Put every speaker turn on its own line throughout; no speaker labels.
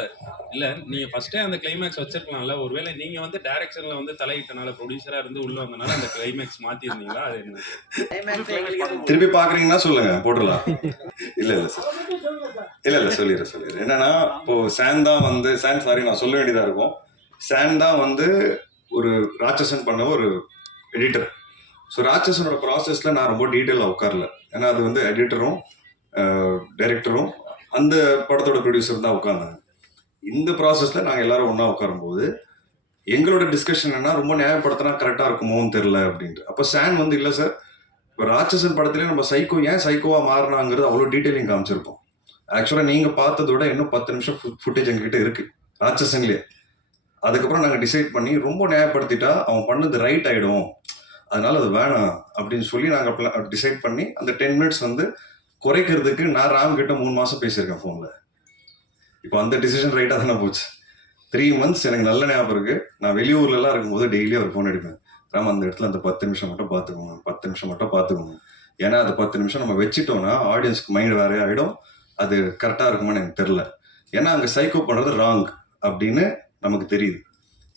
Sir. இல்ல நீங்க ஃபர்ஸ்டே அந்த கிளைமேக்ஸ் வச்சிருக்கலாம்ல. ஒருவேளை நீங்க வந்து டைரக்ஷன்ல வந்து தலையிட்டனால ப்ரொடியூசரா இருந்து உள்ள வந்தனால அந்த கிளைமேக்ஸ் மாத்தி இருந்தீங்களா அது என்ன
திருப்பி பாக்குறீங்கன்னா சொல்லுங்க போட்டுடலாம். இல்ல இல்ல சார். இல்ல இல்ல சொல்லிடுறேன் சொல்லிடுறேன். என்னன்னா இப்போ சான் தான் வந்து சான் சாரி நான் சொல்ல வேண்டியதா இருக்கும். சான் தான் வந்து ஒரு ராட்சசன் பண்ண ஒரு எடிட்டர் ஸோ ராட்சசனோட ப்ராசஸ்ல நான் ரொம்ப டீட்டெயிலாக உட்காரல. ஏன்னா அது வந்து எடிட்டரும் டைரக்டரும் அந்த படத்தோட ப்ரொடியூசர் தான் உட்காந்தாங்க இந்த ப்ராசஸ்ல நாங்கள் எல்லாரும் ஒன்றா உட்காரும்போது எங்களோட டிஸ்கஷன் என்ன ரொம்ப நியாயப்படுத்தினா கரெக்டாக இருக்குமோன்னு தெரில அப்படின்ட்டு. அப்போ சான் வந்து இல்லை சார் இப்போ ராட்சசன் படத்துலேயே நம்ம சைக்கோ ஏன் சைக்கோவாக மாறினாங்கிறது அவ்வளோ டீட்டெயிலிங் காமிச்சிருப்போம். ஆக்சுவலாக நீங்கள் பார்த்ததை விட இன்னும் பத்து நிமிஷம் ஃபுட்டேஜ் எங்ககிட்ட இருக்குது ராட்சசன்லேயே. அதுக்கப்புறம் நாங்கள் டிசைட் பண்ணி ரொம்ப நியாயப்படுத்திட்டா அவன் பண்ணது ரைட் ஆகிடும் அதனால அது வேணாம் அப்படின்னு சொல்லி நாங்கள் டிசைட் பண்ணி அந்த டென் மினிட்ஸ் வந்து குறைக்கிறதுக்கு நான் ராம் கிட்ட மூணு மாதம் பேசியிருக்கேன் ஃபோனில் இப்போ அந்த டிசிஷன் ரைட்டாக தானே போச்சு. த்ரீ மந்த்ஸ் எனக்கு நல்ல ஞாபகம் இருக்குது நான் வெளியூர்லலாம் இருக்கும்போது டெய்லி ஒரு ஃபோன் எடுப்பேன் ராம் அந்த இடத்துல அந்த பத்து நிமிஷம் மட்டும் பார்த்துக்கோங்க பத்து நிமிஷம் மட்டும் பார்த்துக்கோங்க. ஏன்னா அது பத்து நிமிஷம் நம்ம வச்சுட்டோம்னா ஆடியன்ஸ்க்கு மைண்ட் வேற ஆகிடும் அது கரெக்டாக இருக்குமான்னு எனக்கு தெரில ஏன்னா அங்கே சைக்கோ பண்ணுறது ராங் அப்படின்னு நமக்கு தெரியுது.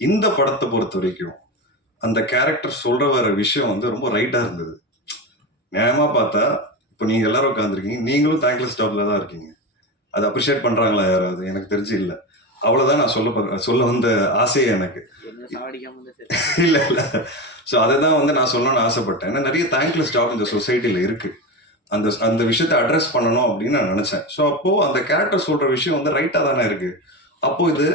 இந்த படத்தை பொறுத்த வரைக்கும் அந்த கேரக்டர் சொல்கிற வர விஷயம் வந்து ரொம்ப ரைட்டாக இருந்தது. நியாயமாக பார்த்தா இப்போ நீங்கள் எல்லாரும் உட்காந்துருக்கீங்க நீங்களும் தேங்க்லெஸ் ஜாப்ல தான் இருக்கீங்க. அதை அப்ரிஷியேட் பண்ணுறாங்களா யாராவது? எனக்கு தெரிஞ்சு இல்லை. அவ்வளோதான் நான் சொல்ல சொல்ல வந்த ஆசையே எனக்கு. இல்ல இல்ல. ஸோ அதை தான் வந்து நான் சொல்லணும்னு ஆசைப்பட்டேன். ஏன்னா நிறைய தேங்க்லெஸ் ஜாப் இந்த சொசைட்டில இருக்கு. அந்த அந்த விஷயத்தை அட்ரஸ் பண்ணணும் அப்படின்னு நான் நினைச்சேன். ஸோ அப்போ அந்த கேரக்டர் சொல்ற விஷயம் வந்து ரைட்டா தானே இருக்கு. அப்போ இது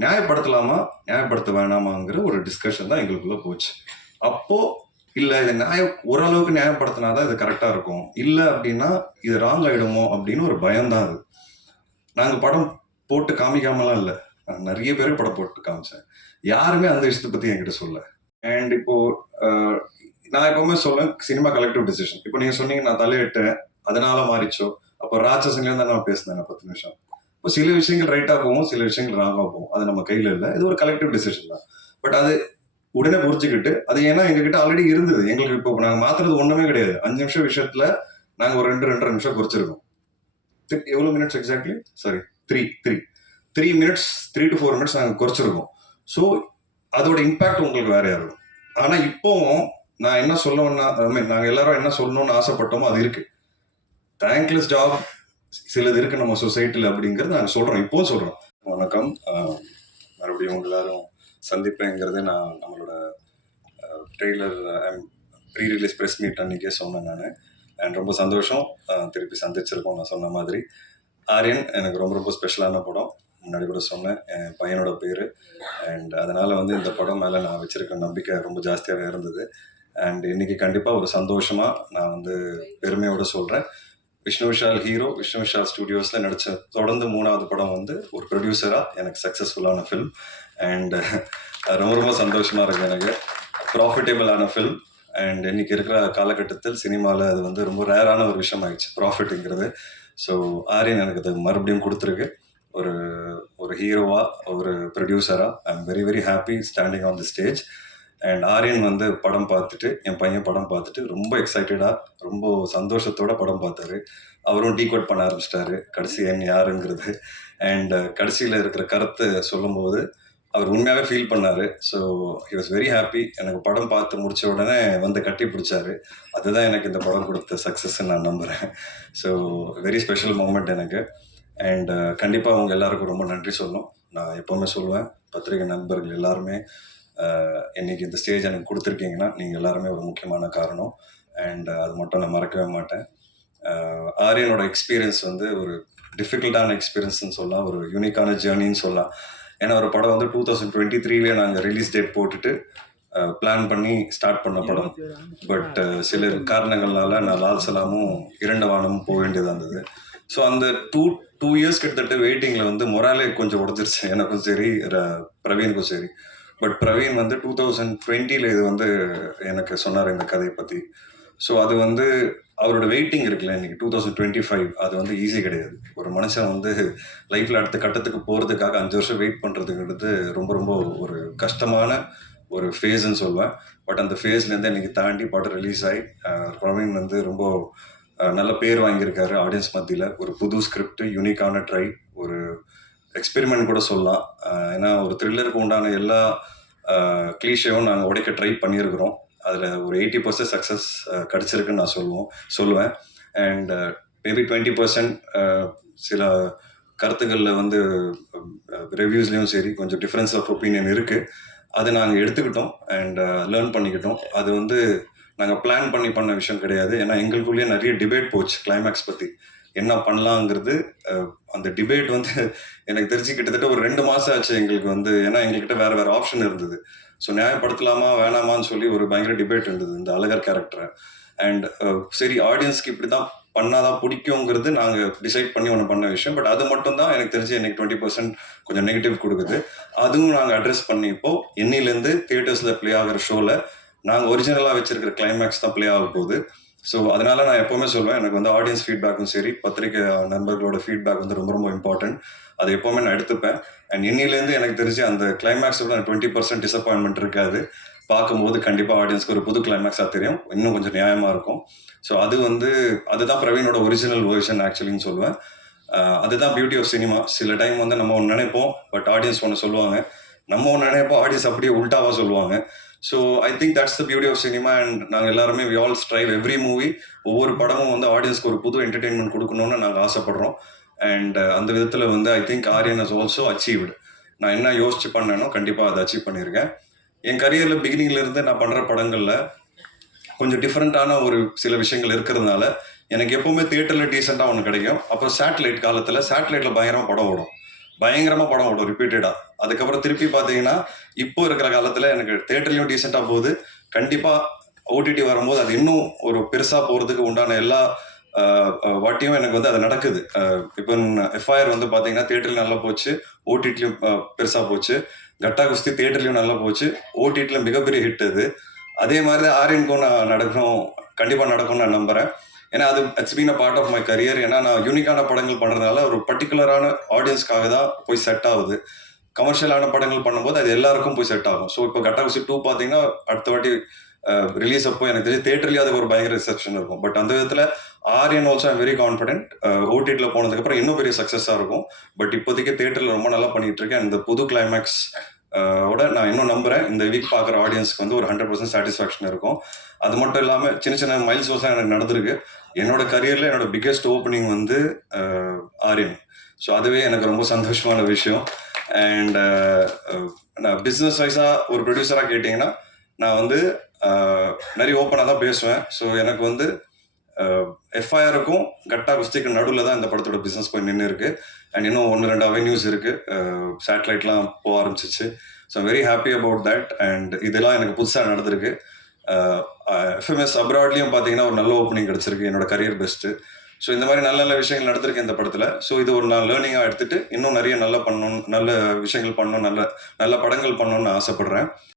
நியாயப்படுத்தலாமா? நியாயப்படுத்த வேணாமாங்கிற ஒரு டிஸ்கஷன் தான் எங்களுக்குள்ள போச்சு. அப்போ இல்ல இது நியாய ஓரளவுக்கு நியாயப்படுத்தினாதான் இது கரெக்டா இருக்கும். இல்ல அப்படின்னா இது ராங் ஆயிடுமோ அப்படின்னு ஒரு பயம் தான் அது. நாங்கள் படம் போட்டு காமிக்காமலாம் இல்லை. நான் நிறைய பேர் படம் போட்டு காமிச்சேன். யாருமே அந்த விஷயத்தை பற்றி என்கிட்ட சொல்ல அண்ட் இப்போ நான் எப்பவுமே சொல்ல சினிமா கலெக்டிவ் டிசிஷன் இப்போ நீங்கள் சொன்னீங்க நான் தலையிட்டேன் அதனால மாறிச்சோ. அப்போ ராட்சசன்ல தான் நான் பேசினேன் பத்து நிமிஷம். இப்போ சில விஷயங்கள் ரைட்டாக போகும் சில விஷயங்கள் ராங்காக போகும். அது நம்ம கையில் இல்லை. இது ஒரு கலெக்டிவ் டிசிஷன் தான். பட் அது உடனே புரிஞ்சுக்கிட்டு அது ஏன்னா எங்ககிட்ட ஆல்ரெடி இருந்தது. எங்களுக்கு இப்போ நாங்கள் மாத்துறது ஒன்றுமே கிடையாது. அஞ்சு நிமிஷம் விஷயத்தில் நாங்கள் ஒரு ரெண்டு ரெண்டரை நிமிஷம் குறைச்சிருக்கோம். எவ்வளோ minutes exactly sorry three three three minutes three to four minutes நாங்கள் குறைச்சிருக்கோம். ஸோ அதோட இம்பேக்ட் உங்களுக்கு வேறையா இருக்கும் ஆனால் இப்போவும் நான் என்ன சொல்லணும்னா ஐ மீன் நாங்கள் எல்லாரும் என்ன சொல்லணும்னு ஆசைப்பட்டோமோ அது இருக்கு. தேங்க்லெஸ் ஜாப் சிலது இருக்கு நம்ம சொசைட்டியில் அப்படிங்கிறது நாங்கள் சொல்றோம். இப்போவும் சொல்றோம். வணக்கம். மறுபடியும் எல்லாரும் சந்திப்பேங்கிறது நான் நம்மளோட trailer pre release press meet அன்னைக்கே சொன்னேன் நான். அண்ட் ரொம்ப சந்தோஷம். திருப்பி சந்திச்சிருக்கோம் நான் சொன்ன மாதிரி. ஆரியன் எனக்கு ரொம்ப ரொம்ப ஸ்பெஷலான படம். முன்னாடி கூட சொன்னேன் என் பையனோட பேர். அண்ட் அதனால் வந்து இந்த படம் மேலே நான் வச்சுருக்க நம்பிக்கை ரொம்ப ஜாஸ்தியாகவே இருந்தது. அண்ட் இன்றைக்கி கண்டிப்பாக ஒரு சந்தோஷமாக நான் வந்து பெருமையோட சொல்கிறேன் விஷ்ணு விஷால் ஹீரோ விஷ்ணு விஷால் ஸ்டுடியோஸில் நடித்த தொடர்ந்து மூணாவது படம் வந்து ஒரு ப்ரொடியூசராக எனக்கு சக்ஸஸ்ஃபுல்லான ஃபில்ம் அண்ட் ரொம்ப ரொம்ப சந்தோஷமாக இருக்குது எனக்கு. ப்ராஃபிட்டபிளான ஃபில்ம் அண்ட் இன்னைக்கு இருக்கிற காலகட்டத்தில் சினிமாவில் அது வந்து ரொம்ப ரேரான ஒரு விஷயம் ஆயிடுச்சு ப்ராஃபிட்டுங்கிறது ஸோ ஆரியன் எனக்கு அது மறுபடியும் கொடுத்துருக்கு. ஒரு ஒரு ஹீரோவா ஒரு ப்ரொடியூசரா I am very very happy standing on the stage and Aryan வந்து படம் பார்த்துட்டு என் பையன் படம் பார்த்துட்டு ரொம்ப எக்ஸைட்டடாக ரொம்ப சந்தோஷத்தோட படம் பார்த்தாரு. அவரும் டீகோட் பண்ண ஆரம்பிச்சிட்டாரு. கடைசி என் யாருங்கிறது. அண்ட் கடைசியில் இருக்கிற கருத்தை சொல்லும்போது அவர் உண்மையாகவே ஃபீல் பண்ணார். So he was very happy எனக்கு படம் பார்த்து முடித்த உடனே வந்து கட்டி பிடிச்சாரு. அதுதான் எனக்கு இந்த படம் கொடுத்த சக்ஸஸ்ன்னு நான் நம்புகிறேன் ஸோ வெரி ஸ்பெஷல் மூமெண்ட் எனக்கு. அண்ட் uh, கண்டிப்பாக அவங்க எல்லாருக்கும் ரொம்ப நன்றி சொல்லணும். நான் எப்போவுமே சொல்லுவேன் பத்திரிகை நண்பர்கள் எல்லாருமே uh, இன்றைக்கி இந்த ஸ்டேஜ் எனக்கு கொடுத்துருக்கீங்கன்னா நீங்கள் எல்லாருமே ஒரு முக்கியமான காரணம். அண்ட் uh, அது மட்டும் நான் மறக்கவே மாட்டேன். ஆரியனோட எக்ஸ்பீரியன்ஸ் வந்து ஒரு டிஃபிகல்ட்டான எக்ஸ்பீரியன்ஸ்னு சொல்லலாம் ஒரு யூனிக்கான ஜேர்னின்னு சொல்லலாம். ஏன்னா ஒரு படம் வந்து டூ தௌசண்ட் டுவெண்ட்டி த்ரீலேயே நாங்கள் ரிலீஸ் டேட் போட்டுட்டு பிளான் பண்ணி ஸ்டார்ட் பண்ண படம். பட் சில காரணங்கள்னால நான் லால் சலாமும் இரண்டு வானமும் போக வேண்டியதாக இருந்தது. ஸோ அந்த டூ டூ இயர்ஸ் கிட்டத்தட்ட வெயிட்டிங்கில் வந்து மொராலே கொஞ்சம் உடஞ்சிருச்சு. எனக்கும் சரி ர- பிரவீனுக்கும் சரி பட் பிரவீன் வந்து டூ தௌசண்ட் டுவெண்ட்டியில் இது வந்து எனக்கு சொன்னார் இந்த கதையை பற்றி ஸோ அது வந்து அவரோட வெயிட்டிங் இருக்குல்ல இன்னைக்கு டூ தௌசண்ட் டுவெண்ட்டி ஃபைவ் அது வந்து ஈஸி கிடையாது. ஒரு மனுஷன் வந்து லைஃப்பில் அடுத்த கட்டத்துக்கு போகிறதுக்காக அஞ்சு வருஷம் வெயிட் பண்ணுறதுங்கிறது ரொம்ப ரொம்ப ஒரு கஷ்டமான ஒரு ஃபேஸ்ன்னு சொல்லுவேன் பட் அந்த ஃபேஸ்லேருந்து இன்னைக்கு தாண்டி படம் ரிலீஸ் ஆகி பிரவீன் வந்து ரொம்ப நல்ல பேர் வாங்கியிருக்காரு ஆடியன்ஸ் மத்தியில். ஒரு புது ஸ்கிரிப்ட் யூனிக்கான ட்ரை ஒரு எக்ஸ்பெரிமெண்ட் கூட சொல்லலாம். ஏன்னா ஒரு த்ரில்லருக்கு உண்டான எல்லா கிளீஷையும் நாங்கள் உடைக்க ட்ரை பண்ணியிருக்கிறோம். அதில் ஒரு எயிட்டி பர்சன்ட் சக்ஸஸ் கிடச்சிருக்குன்னு நான் சொல்லுவோம் சொல்லுவேன். அண்ட் மேபி டுவெண்ட்டி பர்சன்ட் சில கருத்துக்களில் வந்து ரிவ்யூஸ்லேயும் சரி கொஞ்சம் டிஃப்ரென்ஸ் ஆஃப் ஒப்பீனியன் இருக்குது அதை நாங்கள் எடுத்துக்கிட்டோம் அண்ட் லேர்ன் பண்ணிக்கிட்டோம். அது வந்து நாங்கள் பிளான் பண்ணி பண்ண விஷயம் கிடையாது. ஏன்னா எங்களுக்குள்ளேயே நிறைய டிபேட் போச்சு கிளைமேக்ஸ் பற்றி என்ன பண்ணலாங்கிறது அந்த டிபேட் வந்து எனக்கு தெரிஞ்சு கிட்டத்தட்ட ஒரு ரெண்டு மாதம் ஆச்சு எங்களுக்கு வந்து. ஏன்னா எங்ககிட்ட வேறு வேறு ஆப்ஷன் இருந்தது. ஸோ நியாயப்படுத்தலாமா வேணாமான்னு சொல்லி ஒரு பயங்கர டிபேட் இருந்தது இந்த அழகர் கேரக்டரை அண்ட் uh, சரி ஆடியன்ஸ்க்கு இப்படி தான் பண்ணாதான் பிடிக்குங்கிறது நாங்கள் டிசைட் பண்ணி ஒன்று பண்ண விஷயம். பட் அது மட்டும் தான் எனக்கு தெரிஞ்சு எனக்கு டுவெண்ட்டி பர்சன்ட் கொஞ்சம் நெகட்டிவ் கொடுக்குது. அதுவும் நாங்கள் அட்ரஸ் பண்ணி இப்போ என்னிலேருந்து தியேட்டர்ஸில் ப்ளே ஆகிற ஷோவில் நாங்கள் ஒரிஜினலாக வச்சிருக்கிற கிளைமேக்ஸ் தான் ப்ளே ஆக போகுது. ஸோ அதனால நான் எப்போவுமே சொல்லுவேன் எனக்கு வந்து ஆடியன்ஸ் ஃபீட்பேக்கும் சரி பத்திரிக்கை நண்பர்களோட ஃபீட்பேக் வந்து ரொம்ப ரொம்ப இம்பார்ட்டன்ட் அதை எப்போவுமே நான் எடுத்துப்பேன். அண்ட் இன்னிலேருந்து எனக்கு தெரிஞ்சு அந்த கிளைமேக்ஸோட டுவெண்ட்டி பர்சன்ட் டிசப்பாயின்மெண்ட் இருக்காது. பார்க்கும்போது கண்டிப்பாக ஆடியன்ஸ்க்கு ஒரு புது கிளைமேக்ஸாக தெரியும். இன்னும் கொஞ்சம் நியாயமாக இருக்கும். ஸோ அது வந்து அதுதான் பிரவீனோட ஒரிஜினல் வேர்ஷன் ஆக்சுவலின்னு சொல்லுவேன் அதுதான் பியூட்டி ஆஃப் சினிமா சில டைம் வந்து நம்ம ஒன்று நினைப்போம் பட் ஆடியன்ஸ் ஒன்று சொல்லுவாங்க. நம்ம ஒன்று நினைப்போம் ஆடியன்ஸ் அப்படியே உல்ட்டாவாக சொல்லுவாங்க. So I think that's the beauty of cinema and நாங்கள் எல்லாருமே we all strive every movie ஒவ்வொரு படமும் வந்து ஆடியன்ஸ்க்கு ஒரு புது என்டர்டெயின்மெண்ட் கொடுக்கணும்னு நாங்கள் ஆசைப்படுறோம். அண்ட் uh, அந்த விதத்தில் வந்து I think Aryan is also achieved நான் என்ன யோசிச்சு பண்ணேனோ கண்டிப்பாக அதை அச்சீவ் பண்ணியிருக்கேன் என் கரியரில் பிகினிங்லேருந்து நான் பண்ணுற படங்களில் கொஞ்சம் டிஃப்ரெண்ட்டான ஒரு சில விஷயங்கள் இருக்கிறதுனால எனக்கு எப்போவுமே தியேட்டரில் டீசெண்டாக ஒன்று கிடைக்கும். அப்புறம் சேட்டலைட் காலத்தில் சேட்டலைட்டில் பயங்கரமாக படம் ஓடும். பயங்கரமாக படம் ஓடும் ரிப்பீட்டடாக அதுக்கப்புறம் திருப்பி பாத்தீங்கன்னா இப்போ இருக்கிற காலத்தில் எனக்கு தேட்டர்லயும் டீசெண்டா போகுது. கண்டிப்பாக ஓடிடி வரும்போது அது இன்னும் ஒரு பெருசாக போகிறதுக்கு உண்டான எல்லா வாட்டியும் எனக்கு வந்து அது நடக்குது. இப்போ எஃப்ஐஆர் வந்து பார்த்தீங்கன்னா தேட்டரில் நல்லா போச்சு. ஓடிடிலையும் பெருசாக போச்சு. கட்டா குஸ்தி தேட்டர்லையும் நல்லா போச்சு. ஓடிடியில் மிகப்பெரிய ஹிட் அது. அதே மாதிரி தான் நான் நடக்கும் கண்டிப்பாக நடக்கும்னு நான் நம்புகிறேன் ஏன்னா அது it's been a part of my career ஏன்னா நான் யூனிக்கான படங்கள் பண்ணுறதுனால ஒரு பர்டிகுலரான ஆடியன்ஸ்க்காக தான் போய் செட் ஆகுது. கமர்ஷியலான படங்கள் பண்ணும்போது அது எல்லாருக்கும் போய் செட் ஆகும். ஸோ இப்போ கட்டாகுசி டூ பார்த்தீங்கன்னா அடுத்த வாட்டி ரிலீஸ் அப்போ எனக்கு தெரிஞ்சு தேட்டர்லேயே அதுக்கு ஒரு பயங்கர ரிசப்ஷன் இருக்கும். பட் அந்த விதத்தில் Aryan also I'm very confident ஓடிடியில் போனதுக்கப்புறம் இன்னும் பெரிய சக்ஸஸாக இருக்கும். பட் இப்போதைக்கு தேட்டரில் ரொம்ப நல்லா பண்ணிட்டு இருக்கேன். இந்த புது கிளைமேக்ஸ் ஓட நான் இன்னும் நம்புறேன். இந்த வீக் பார்க்குற ஆடியன்ஸ்க்கு வந்து ஒரு ஹண்ட்ரட் பர்சன்ட் சாட்டிஸ்ஃபேக்ஷன் இருக்கும். அது மட்டும் இல்லாமல் சின்ன சின்ன மைல் ஸ்டோன்ஸாக எனக்கு நடந்திருக்கு. என்னோட கரியரில் என்னோட பிக்கெஸ்ட் ஓப்பனிங் வந்து ஆரியம் ஆரியன். ஸோ அதுவே எனக்கு ரொம்ப சந்தோஷமான விஷயம். அண்ட் நான் பிஸ்னஸ் வைஸாக ஒரு ப்ரொடியூசராக கேட்டிங்கன்னா நான் வந்து நிறைய ஓப்பனாக தான் பேசுவேன். ஸோ எனக்கு வந்து எஃப்ஐஆருக்கும் கட்டா குஸ்திக்கு நடுவில் தான் இந்த படத்தோட பிஸ்னஸ் போய் நின்று இருக்கு அண்ட் இன்னும் ஒன்று ரெண்டு அவென்யூஸ் இருக்கு. சேட்டலைட்லாம் போக ஆரம்பிச்சிச்சு. So very happy about that and இதெல்லாம் எனக்கு புதுசாக நடந்திருக்கு. எஃப்எம்எஸ் அப்ராட்லேயும் பார்த்தீங்கன்னா ஒரு நல்ல ஓப்பனிங் கிடச்சிருக்கு. என்னோட கரியர் பெஸ்ட்டு ஸோ இந்த மாதிரி நல்ல நல்ல விஷயங்கள் நடந்திருக்கு இந்த படத்தில். ஸோ இது ஒரு நான் லேர்னிங்காக எடுத்துகிட்டு இன்னும் நிறைய நல்லா பண்ணணும் நல்ல விஷயங்கள் பண்ணணும் நல்ல நல்ல படங்கள் பண்ணணும்னு ஆசைப்பட்றேன்.